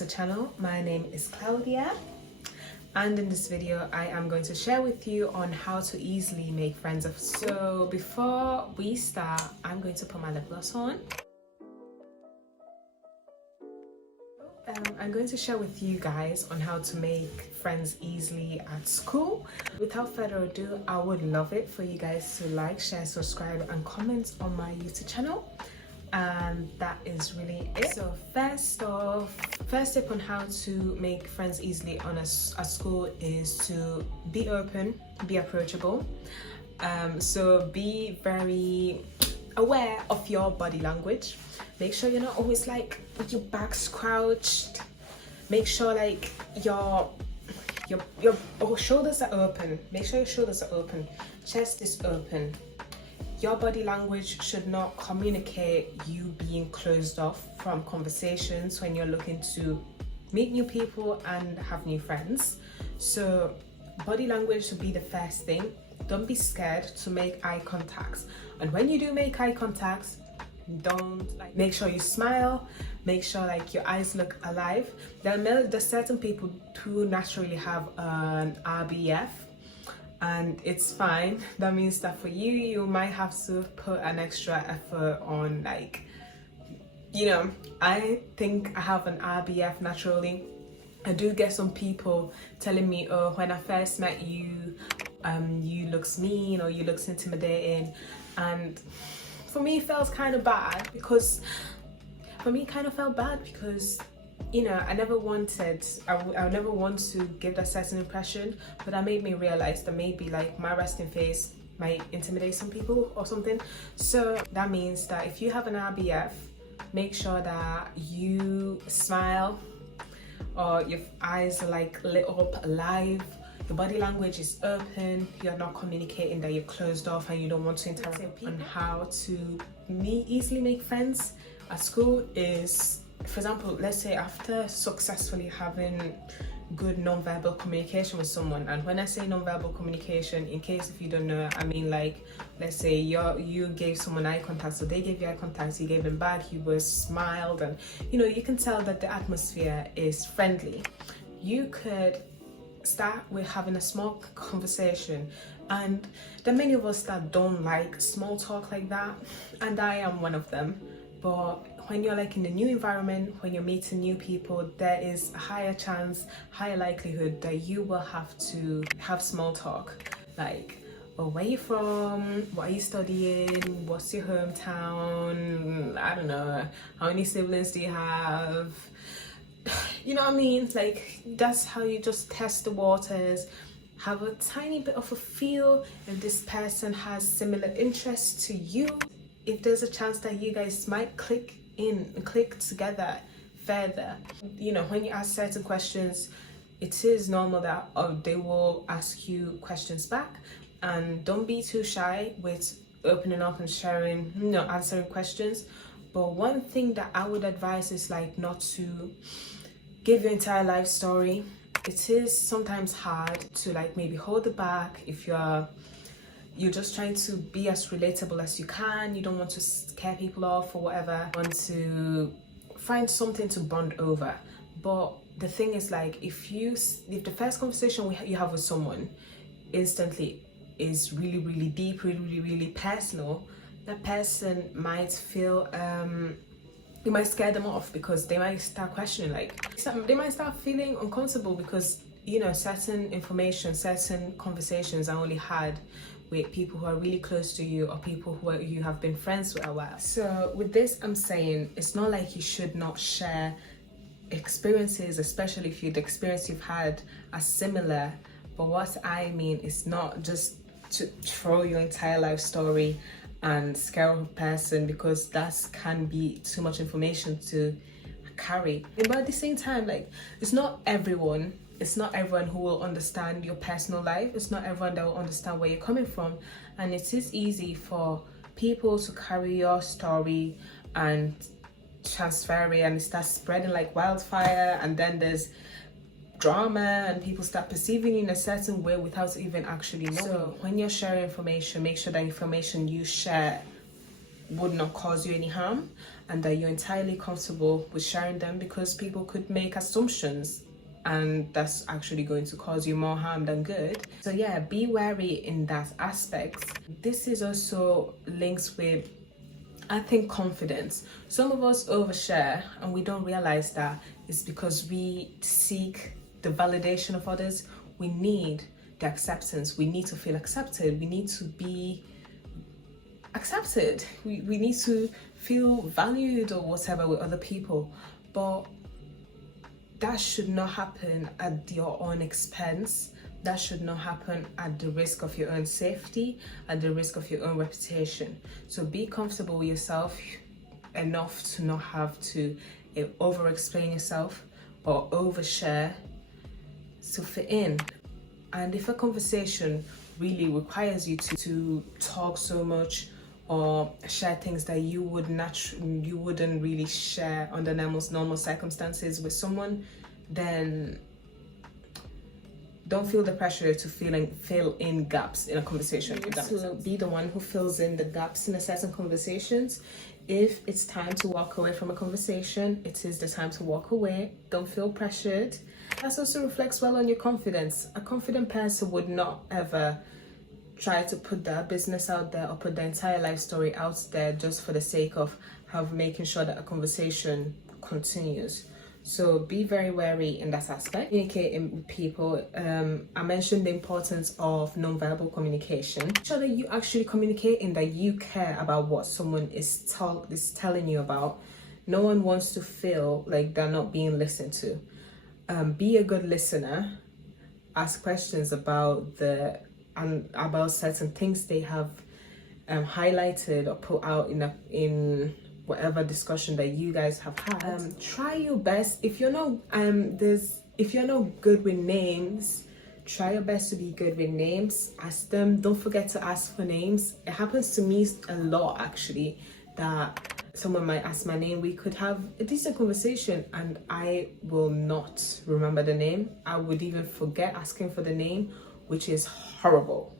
to the channel. My name is Claudia, and in this video I am going to share with you on how to easily make friends. So before we start, I'm going to put my lip gloss on. I'm going to share with you guys on how to make friends easily at school. Without further ado, I would love it for you guys to like, share, subscribe and comment on my YouTube channel. And that is really it. So first tip on how to make friends easily at school is to be open, be approachable. So be very aware of your body language. Make sure you're not always like with your back crouched. Make sure like your shoulders are open. Make sure your shoulders are open, chest is open. Your body language should not communicate you being closed off from conversations when you're looking to meet new people and have new friends. So body language should be the first thing. Don't be scared to make eye contacts. And when you do make eye contacts, make sure you smile, make sure like your eyes look alive. There's certain people who naturally have an RBF, and it's fine. That means that for you, you might have to put an extra effort on, like, you know, I think I have an RBF naturally. I do get some people telling me, oh, when I first met you, you looks mean or you looks intimidating. And for me, it felt kind of bad because you know, I never wanted, I never want to give that certain impression, but that made me realize that maybe like my resting face might intimidate some people or something. So that means that if you have an RBF, make sure that you smile, or your eyes are like lit up, alive, your body language is open, you're not communicating that you're closed off and you don't want to interact with people. And how to easily make friends at school is, for example, let's say after successfully having good non-verbal communication with someone. And when I say non-verbal communication, in case if you don't know, I mean like, let's say you gave someone eye contact, so they gave you eye contact, you gave them back, you were smiled, and you know, you can tell that the atmosphere is friendly. You could start with having a small conversation, and there are many of us that don't like small talk like that, and I am one of them. But when you're like in a new environment, when you're meeting new people, there is a higher chance, higher likelihood that you will have to have small talk, like, oh, where are you from, what are you studying, what's your hometown, I don't know, how many siblings do you have, you know what I mean? Like, that's how you just test the waters, have a tiny bit of a feel if this person has similar interests to you, if there's a chance that you guys might click together further. You know, when you ask certain questions, it is normal that they will ask you questions back, and don't be too shy with opening up and sharing, you know, answering questions. But one thing that I would advise is like not to give your entire life story. It is sometimes hard to like maybe hold it back if you're just trying to be as relatable as you can. You don't want to scare people off or whatever. You want to find something to bond over. But the thing is, like, if the first conversation you have with someone instantly is really, really deep, really, really personal, that person might feel you might scare them off, because they might start questioning, like, they might start feeling uncomfortable because, you know, certain information, certain conversations are only had with people who are really close to you, or people who you have been friends with a while. So with this, I'm saying it's not like you should not share experiences, especially if the experience you've had are similar. But what I mean is not just to throw your entire life story and scare a person, because that can be too much information to carry. But at the same time, like, it's not everyone who will understand your personal life. It's not everyone that will understand where you're coming from. And it is easy for people to carry your story and transfer it, and it starts spreading like wildfire, and then there's drama and people start perceiving you in a certain way without even actually knowing. So when you're sharing information, make sure that information you share would not cause you any harm, and that you're entirely comfortable with sharing them, because people could make assumptions and that's actually going to cause you more harm than good. So yeah, be wary in that aspect. This is also linked with, I think, confidence. Some of us overshare and we don't realize that it's because we seek the validation of others. We need the acceptance. We need to feel accepted. We need to be accepted. We need to feel valued or whatever with other people. But that should not happen at your own expense. That should not happen at the risk of your own safety, at the risk of your own reputation. So be comfortable with yourself enough to not have to over-explain yourself or overshare to fit in. And if a conversation really requires you to talk so much or share things that you wouldn't really share under normal circumstances with someone, then don't feel the pressure to fill in gaps in a conversation. To be the one who fills in the gaps in a certain conversations. If it's time to walk away from a conversation, it is the time to walk away. Don't feel pressured. That also reflects well on your confidence. A confident person would not ever try to put their business out there or put their entire life story out there just for the sake of making sure that a conversation continues. So be very wary in that aspect. Communicating with people. I mentioned the importance of non-verbal communication. Make sure that you actually communicate and that you care about what someone is telling you about. No one wants to feel like they're not being listened to. Be a good listener. Ask questions about about certain things they have highlighted or put out in whatever discussion that you guys have had. Try your best. If you're not good with names, try your best to be good with names. Ask them. Don't forget to ask for names. It happens to me a lot, actually, that someone might ask my name. We could have a decent conversation and I will not remember the name. I would even forget asking for the name, which is horrible.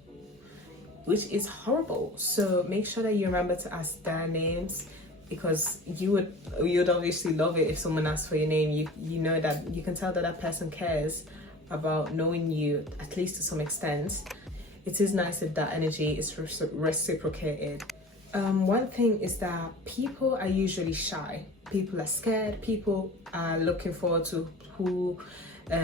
So make sure that you remember to ask their names, because you'd obviously love it if someone asks for your name. You know that you can tell that person cares about knowing you, at least to some extent. It is nice if that energy is reciprocated. One thing is that people are usually shy. People are scared. People are looking forward to who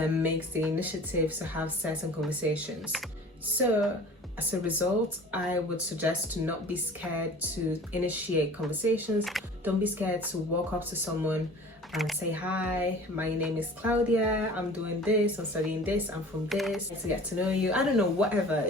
makes the initiative to have certain conversations. So as a result, I would suggest to not be scared to initiate conversations. Don't be scared to walk up to someone and say, hi, my name is Claudia, I'm doing this, I'm studying this, I'm from this, to get to know you. I don't know, whatever,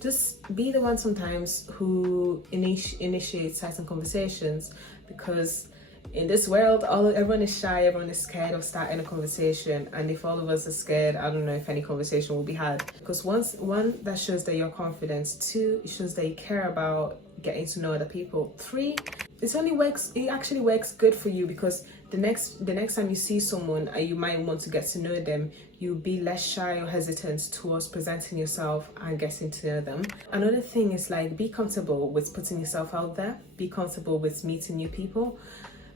just be the one sometimes who initiates certain conversations, because in this world, everyone is shy, everyone is scared of starting a conversation. And if all of us are scared, I don't know if any conversation will be had. Because one, that shows that you're confident. Two, it shows that you care about getting to know other people. Three, it actually works good for you, because the next time you see someone and you might want to get to know them, you'll be less shy or hesitant towards presenting yourself and getting to know them. Another thing is, like, be comfortable with putting yourself out there. Be comfortable with meeting new people.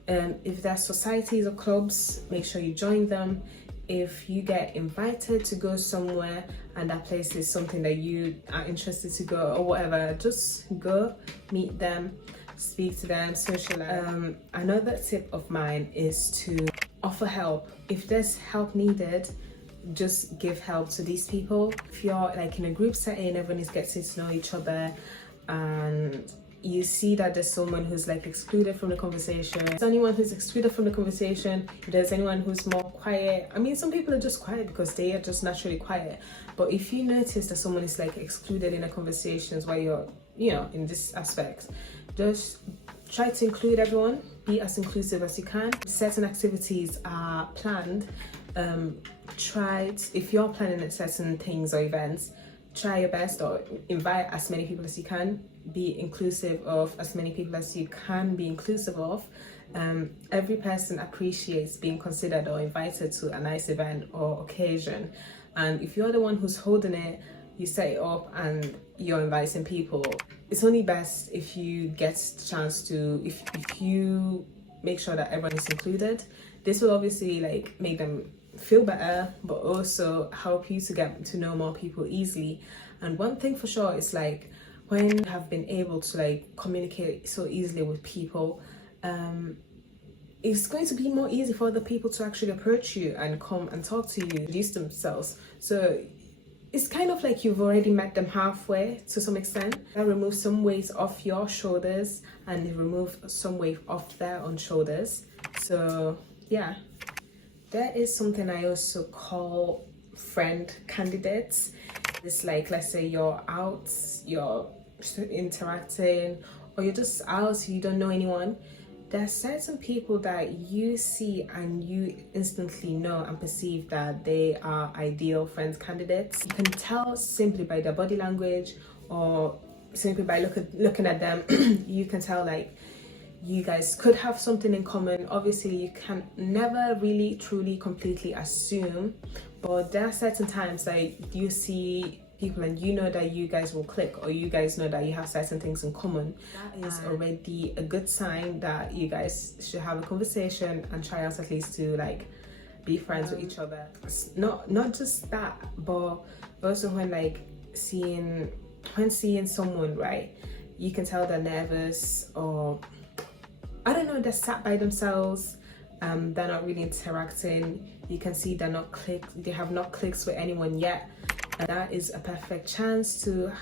If there are societies or clubs, make sure you join them. If you get invited to go somewhere and that place is something that you are interested to go or whatever, just go, meet them, speak to them, socialize. Another tip of mine is to offer help. If there's help needed, just give help to these people. If you're like in a group setting, everyone is getting to know each other, and you see that there's someone who's like excluded from the conversation. If there's anyone who's excluded from the conversation, if there's anyone who's more quiet, I mean, some people are just quiet because they are just naturally quiet. But if you notice that someone is like excluded in the conversations while you're, in this aspect, just try to include everyone. Be as inclusive as you can. Certain activities are planned. If you're planning certain things or events, try your best or invite as many people as you can. Be inclusive of as many people as you can be inclusive of. Every person appreciates being considered or invited to a nice event or occasion. And if you're the one who's holding it, you set it up and you're inviting people, it's only best if you get the chance to, if you make sure that everyone is included. This will obviously like make them feel better, but also help you to get to know more people easily. And one thing for sure is like, when you have been able to like communicate so easily with people, it's going to be more easy for other people to actually approach you and come and talk to you, introduce themselves. So it's kind of like you've already met them halfway to some extent. That removes some weight off your shoulders and remove some weight off their own shoulders. So yeah, there is something I also call friend candidates. It's like, let's say you're out, you're interacting, or you're just out, you don't know anyone. There are certain people that you see and you instantly know and perceive that they are ideal friends candidates. You can tell simply by their body language or simply by looking at them. You can tell like you guys could have something in common. Obviously, you can never really truly completely assume, but there are certain times that you see people and you know that you guys will click, or you guys know that you have certain things in common. That is already a good sign that you guys should have a conversation and try out at least to like be friends with each other. Not just that, but also when seeing someone, right, you can tell they're nervous, or I don't know, they're sat by themselves, they're not really interacting. You can see they have not clicked with anyone yet. And that is a perfect chance to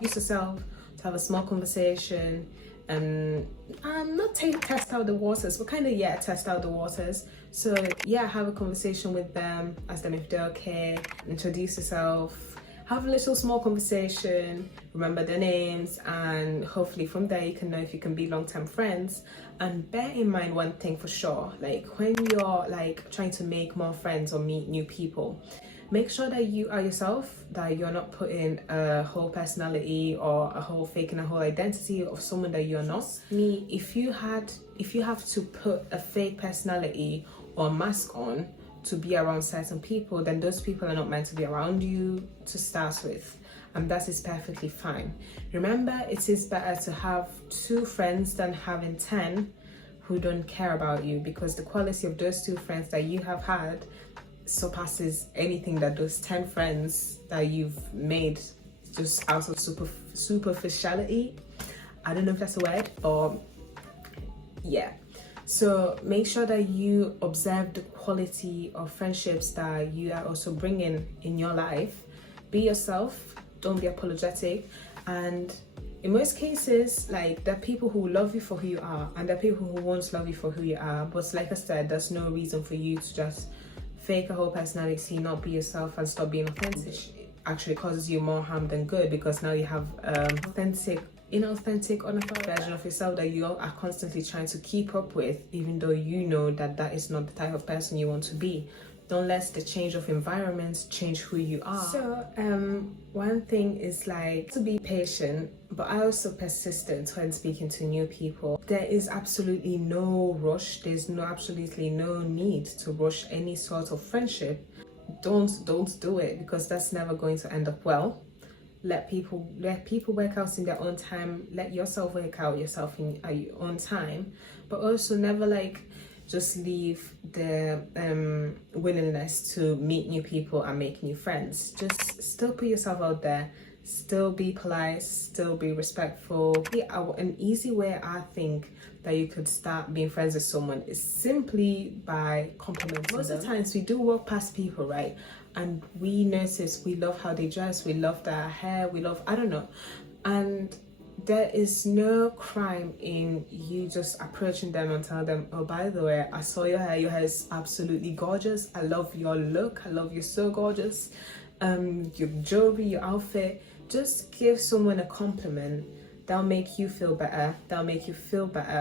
use yourself to have a small conversation and not test out the waters, but kind of test out the waters. So have a conversation with them, ask them if they're okay, introduce yourself, have a little small conversation, remember their names, and hopefully from there you can know if you can be long-term friends. And bear in mind one thing for sure, like when you're like trying to make more friends or meet new people, make sure that you are yourself, that you're not putting a whole personality or faking a whole identity of someone that you're not. If you have to put a fake personality or mask on to be around certain people, then those people are not meant to be around you to start with. And that is perfectly fine. Remember, it is better to have 2 friends than having 10 who don't care about you, because the quality of those 2 friends that you have had surpasses anything that those 10 friends that you've made just out of superficiality. I don't know if that's a word, or so make sure that you observe the quality of friendships that you are also bringing in your life. Be yourself, don't be apologetic, and in most cases, like, there are people who love you for who you are, and there are people who won't love you for who you are. But like I said, there's no reason for you to just fake a whole personality, not be yourself, and stop being authentic. Actually causes you more harm than good, because now you have inauthentic, unauthentic version of yourself that you are constantly trying to keep up with, even though you know that that is not the type of person you want to be. Don't let the change of environments change who you are. So one thing is like to be patient, but also persistent when speaking to new people. There is absolutely no rush. There's absolutely no need to rush any sort of friendship. Don't do it, because that's never going to end up well. Let people work out in their own time. Let yourself work out yourself in your own time, but also never just leave the willingness to meet new people and make new friends. Just still put yourself out there, still be polite, still be respectful. An easy way I think that you could start being friends with someone is simply by complimenting them. Most of the times we do walk past people, right, and we notice we love how they dress, we love their hair, we love, I don't know, and there is no crime in you just approaching them and tell them, oh, by the way, I saw your hair is absolutely gorgeous, I love your look, I love you're so gorgeous, your jewelry, your outfit. Just give someone a compliment. That'll make you feel better.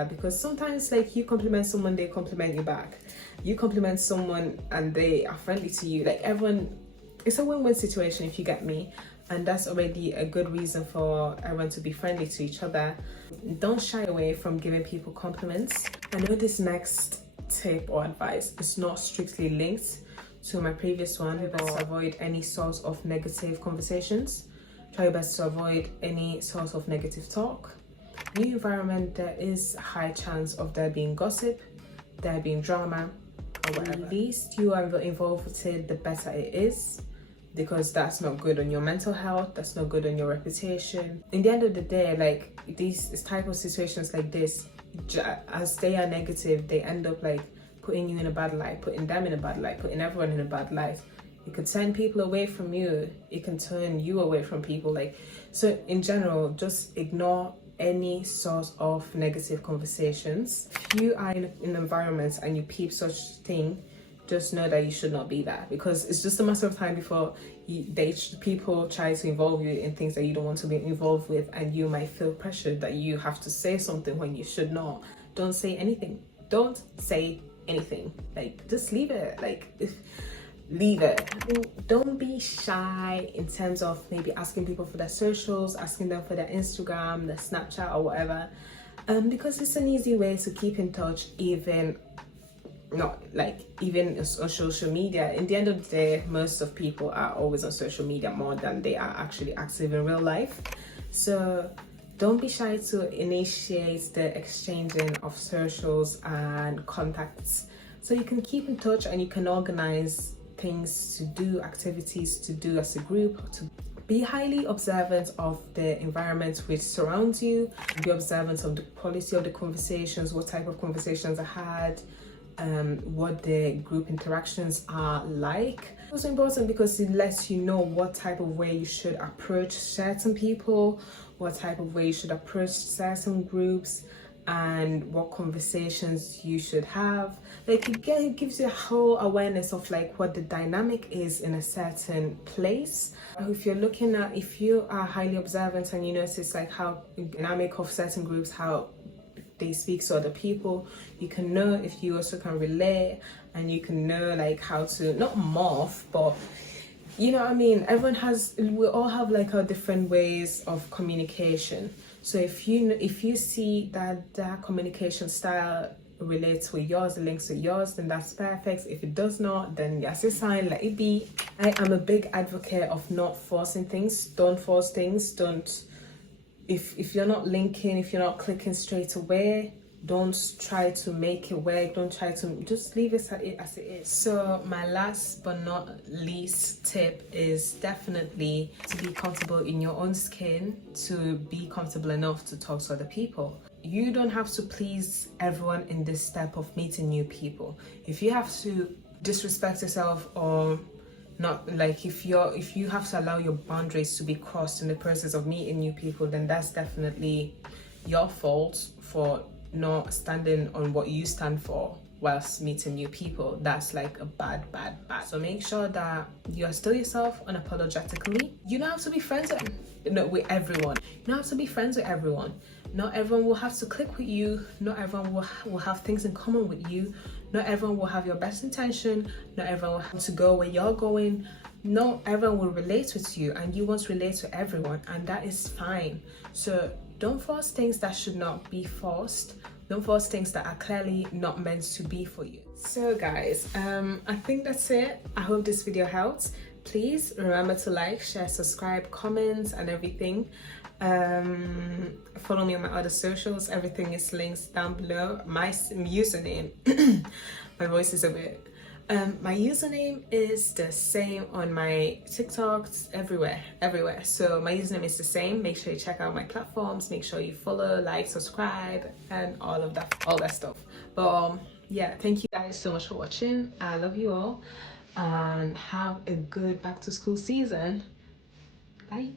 Because sometimes you compliment someone, they compliment you back. You compliment someone and they are friendly to you. Everyone, it's a win-win situation, if you get me. And that's already a good reason for everyone to be friendly to each other. Don't shy away from giving people compliments. I know this next tip or advice is not strictly linked to my previous one, but avoid any sort of negative conversations. Try your best to avoid any sort of negative talk. New environment, there is a high chance of there being gossip, there being drama, or whatever. The least you are involved with it, the better it is, because that's not good on your mental health, that's not good on your reputation. In the end of the day, like these type of situations like this, as they are negative, they end up like putting you in a bad light, putting them in a bad light, putting everyone in a bad light. It could turn people away from you, it can turn you away from people. Like, so in general, just ignore any sort of negative conversations. If you are in an environment and you peep such thing, just know that you should not be there, because it's just a matter of time before people try to involve you in things that you don't want to be involved with, and you might feel pressured that you have to say something when you should not. Don't say anything. Don't say anything. Like, just leave it. Like, leave it. Don't be shy in terms of maybe asking people for their socials, asking them for their Instagram, their Snapchat or whatever, because it's an easy way to keep in touch, even on social media. In the end of the day, most of people are always on social media more than they are actually active in real life. So don't be shy to initiate the exchanging of socials and contacts, so you can keep in touch and you can organize things to do, activities to do as a group. To be highly observant of the environment which surrounds you, be observant of the quality of the conversations, what type of conversations are had, what the group interactions are like. It's also important because it lets you know what type of way you should approach certain people, what type of way you should approach certain groups, and what conversations you should have. Like, it gives you a whole awareness of like what the dynamic is in a certain place. If you are highly observant and you notice like how the dynamic of certain groups, how they speak to other people, you can know if you also can relate, and you can know like how to not morph, but you know what I mean. We all have like our different ways of communication. So if you see that communication style relates with yours, links with yours, then that's perfect. If it does not, then that's a sign, let it be. I am a big advocate of not forcing things. Don't force things. Don't, if you're not linking, if you're not clicking straight away, don't try to make it work. Don't try to, just leave it as it is. So my last but not least tip is definitely to be comfortable in your own skin, to be comfortable enough to talk to other people. You don't have to please everyone in this step of meeting new people. If you have to disrespect yourself, or not, like if you have to allow your boundaries to be crossed in the process of meeting new people, then that's definitely your fault for not standing on what you stand for whilst meeting new people. That's like a bad. So make sure that you are still yourself unapologetically. You don't have to be friends with everyone. You don't have to be friends with everyone. Not everyone will have to click with you. Not everyone will have things in common with you. Not everyone will have your best intention. Not everyone will have to go where you're going. Not everyone will relate with you, and you want to relate to everyone, and that is fine. So don't force things that should not be forced. Don't force things that are clearly not meant to be for you. So guys, I think that's it. I hope this video helped. Please remember to like, share, subscribe, comment and everything. Follow me on my other socials. Everything is linked down below. My username, my voice is a bit, my username is the same on my TikToks, everywhere. So my username is the same. Make sure you check out my platforms. Make sure you follow, like, subscribe, and all that stuff. But yeah, thank you guys so much for watching. I love you all, and have a good back to school season. Bye.